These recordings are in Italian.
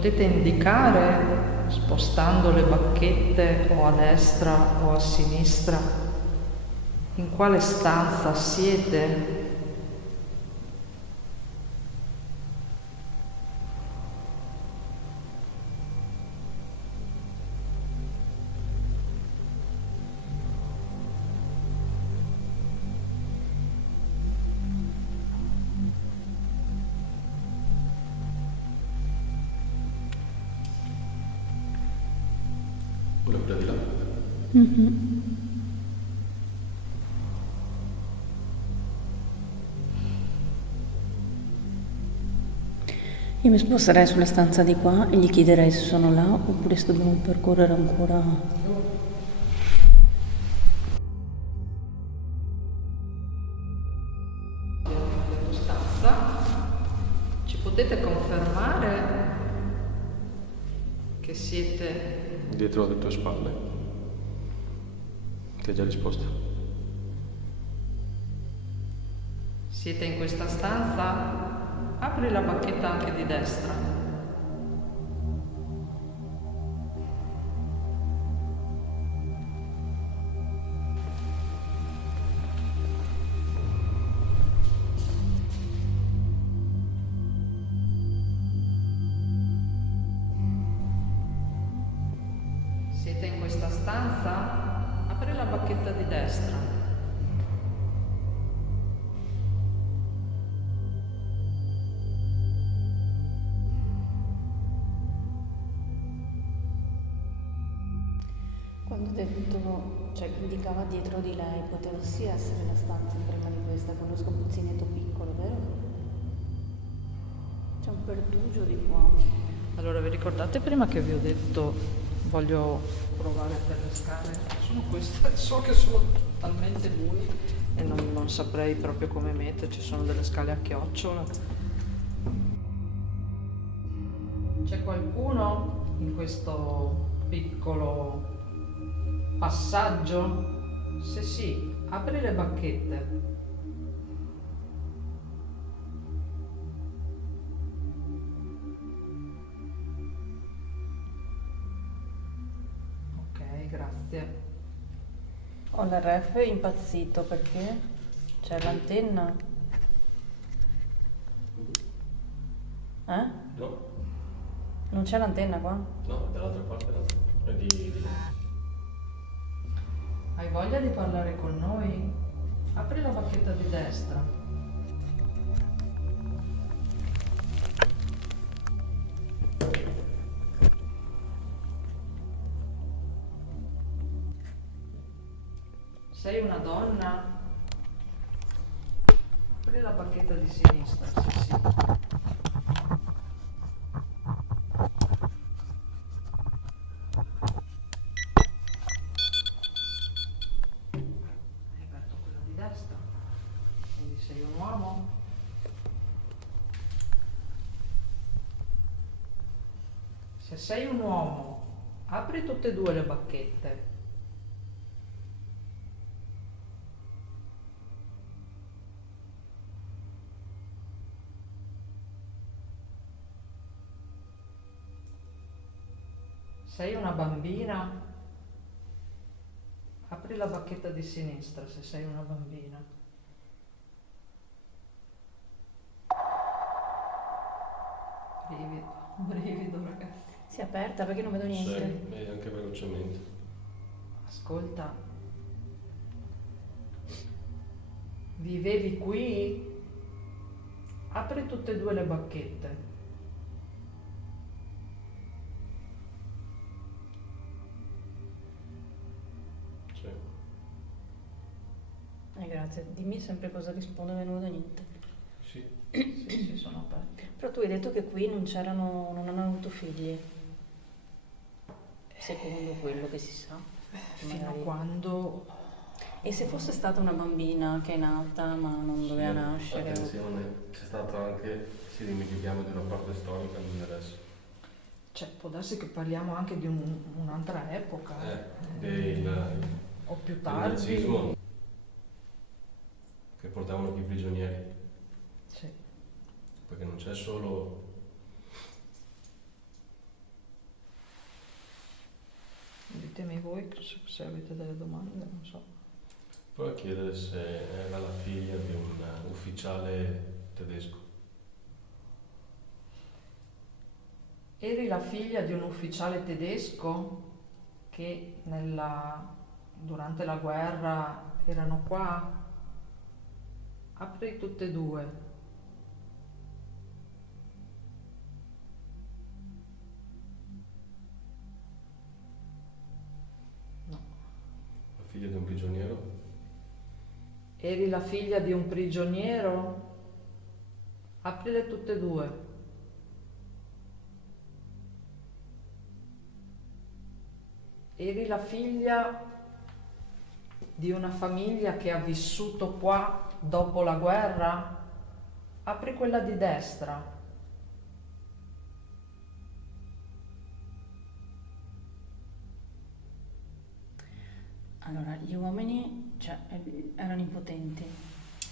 potete indicare, spostando le bacchette o a destra o a sinistra, in quale stanza siete? Quella di là. Io mi sposterei sulla stanza di qua e gli chiederei se sono là oppure se dobbiamo percorrere ancora. Stanza. Ci potete confermare che siete Dietro alle tue spalle. Ti ha già risposto. siete in questa stanza? Apri la bacchetta anche di destra. Siete in questa stanza? Apri la bacchetta di destra. Quando ho detto, cioè indicava dietro di lei, poteva sì essere la stanza prima di questa con lo sgabuzzинetto piccolo, vero? C'è un pertugio di qua. Allora, vi ricordate prima che vi ho detto voglio provare per le scale? Sono queste, so che sono talmente bui e non saprei proprio come metterci, sono delle scale a chiocciola. C'è qualcuno in questo piccolo passaggio? Se sì, apri le bacchette. Ok, grazie. Ho l'RF impazzito perché c'è l'antenna. Eh? No, Non c'è l'antenna qua? no, è dall'altra parte, no. È di là. Hai voglia di parlare con noi? Apri la bacchetta di destra. Sei una donna? Apri la bacchetta di sinistra, sì, sì. Hai aperto quella di destra. Quindi sei un uomo? Se sei un uomo, apri tutte e due le bacchette. Sei una bambina? Apri la bacchetta di sinistra se sei una bambina. Brivido, brivido ragazzi. Si è aperta perché non vedo niente. Sì, e anche velocemente. Ascolta, vivevi qui? Apri tutte e due le bacchette. Sì. Grazie. Dimmi sempre cosa rispondo, non vedo niente. Sì. Sì, sono aperte. Però tu hai detto che qui non hanno avuto figli. Secondo quello che si sa. Fino a Magari. quando... E se fosse stata una bambina che è nata ma non doveva nascere? Attenzione, c'è stato anche, se dimentichiamo di una parte storica, non adesso. Cioè, può darsi che parliamo anche di un'altra epoca. Del O più del tardi. nazismo, che portavano qui i prigionieri. Sì. Perché non c'è solo ditemi voi se avete delle domande, non so. Provo a chiedere se era la figlia di un ufficiale tedesco. Eri la figlia di un ufficiale tedesco che durante la guerra erano qua? Apri tutte e due. No. La figlia di un prigioniero? Eri la figlia di un prigioniero? Aprile tutte e due. Eri la figlia di una famiglia che ha vissuto qua dopo la guerra? Apri quella di destra. Allora, gli uomini, erano impotenti,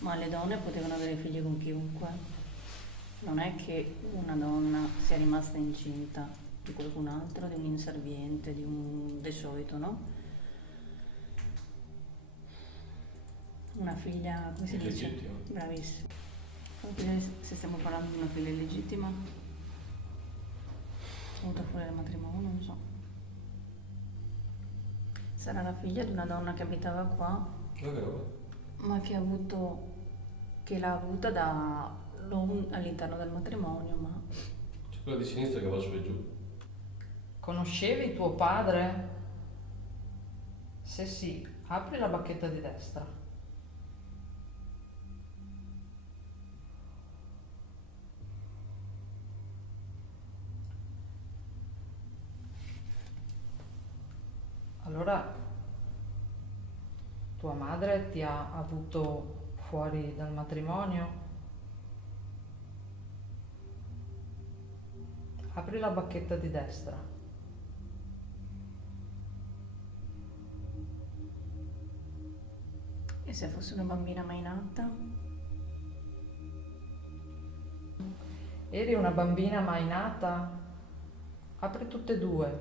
ma le donne potevano avere figli con chiunque. Non è che una donna sia rimasta incinta di qualcun altro, di un inserviente, del solito, no? Una figlia, come si dice? Illegittima. Bravissimo. Se stiamo parlando di una figlia illegittima, venuta fuori dal matrimonio, non so. Sarà la figlia di una donna che abitava qua, Ma che roba? ma che l'ha avuta non all'interno del matrimonio, ma C'è quella di sinistra che va su e giù. Conoscevi tuo padre? Se sì, apri la bacchetta di destra. Allora, tua madre ti ha avuto fuori dal matrimonio? Apri la bacchetta di destra. e se fosse una bambina mai nata? Eri una bambina mai nata? Apri tutte e due.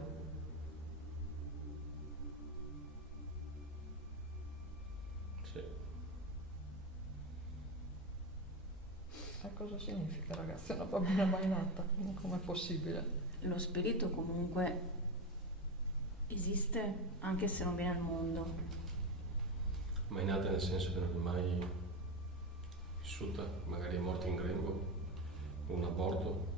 Sì. E cosa significa, ragazzi, una bambina mai nata? Com'è possibile? Lo spirito comunque esiste anche se non viene al mondo. Mai nata nel senso che non è mai vissuta, magari è morta in grembo, un aborto.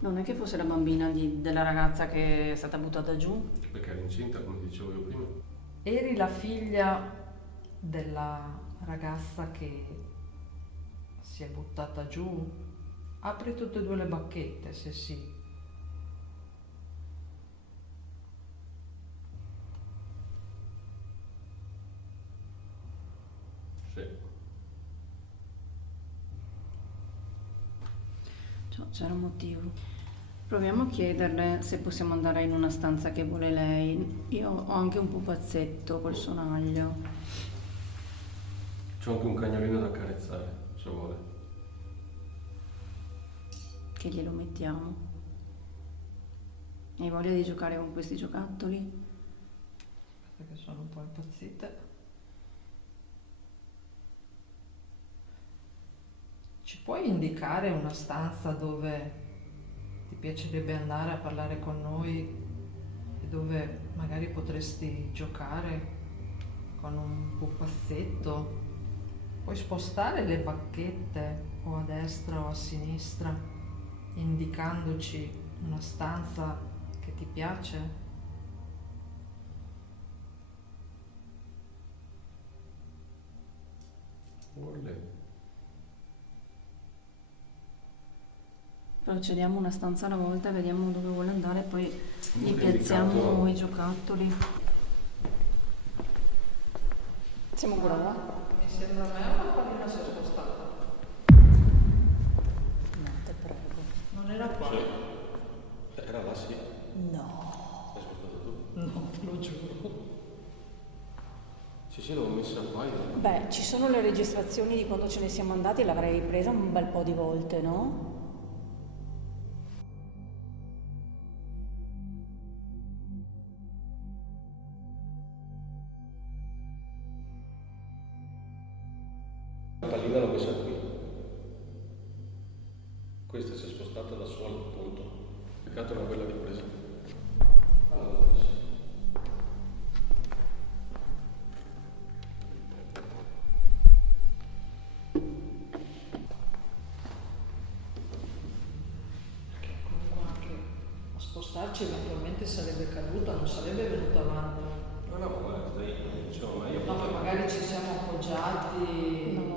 Non è che fosse la bambina della ragazza che è stata buttata giù? Perché era incinta, come dicevo io prima. Eri la figlia della ragazza che si è buttata giù? Apri tutte e due le bacchette, se sì. Sì. C'era un motivo. Proviamo a chiederle se possiamo andare in una stanza che vuole lei. Io ho anche un pupazzetto col sonaglio. C'ho anche un cagnolino da accarezzare, se vuole. Che glielo mettiamo. Hai voglia di giocare con questi giocattoli? Perché sono un po' impazzite. Ci puoi indicare una stanza dove ti piacerebbe andare a parlare con noi e dove magari potresti giocare con un pupazzetto? Puoi spostare le bacchette o a destra o a sinistra, indicandoci una stanza che ti piace? Vuole. Procediamo una stanza alla volta, vediamo dove vuole andare, poi gli Comunque piazziamo indicato- i giocattoli. Siamo prova? Mi sembra a me una pallina si è spostata. No, te prego. Non era qua? Sì. Era là, sì. No. Hai spostato tu? No, te lo giuro. Sì, sì, l'ho messa qua io. Beh, ci sono le registrazioni di quando ce ne siamo andati, l'avrei ripresa un bel po' di volte, no? La pallina l'ho messa qui. Questa si è spostata da sola, appunto. Peccato non averla ripresa. Perché comunque anche a spostarci eventualmente sarebbe caduta, non sarebbe venuta avanti. No, ma guarda, diciamo, ma io No, che magari ci siamo appoggiati. No,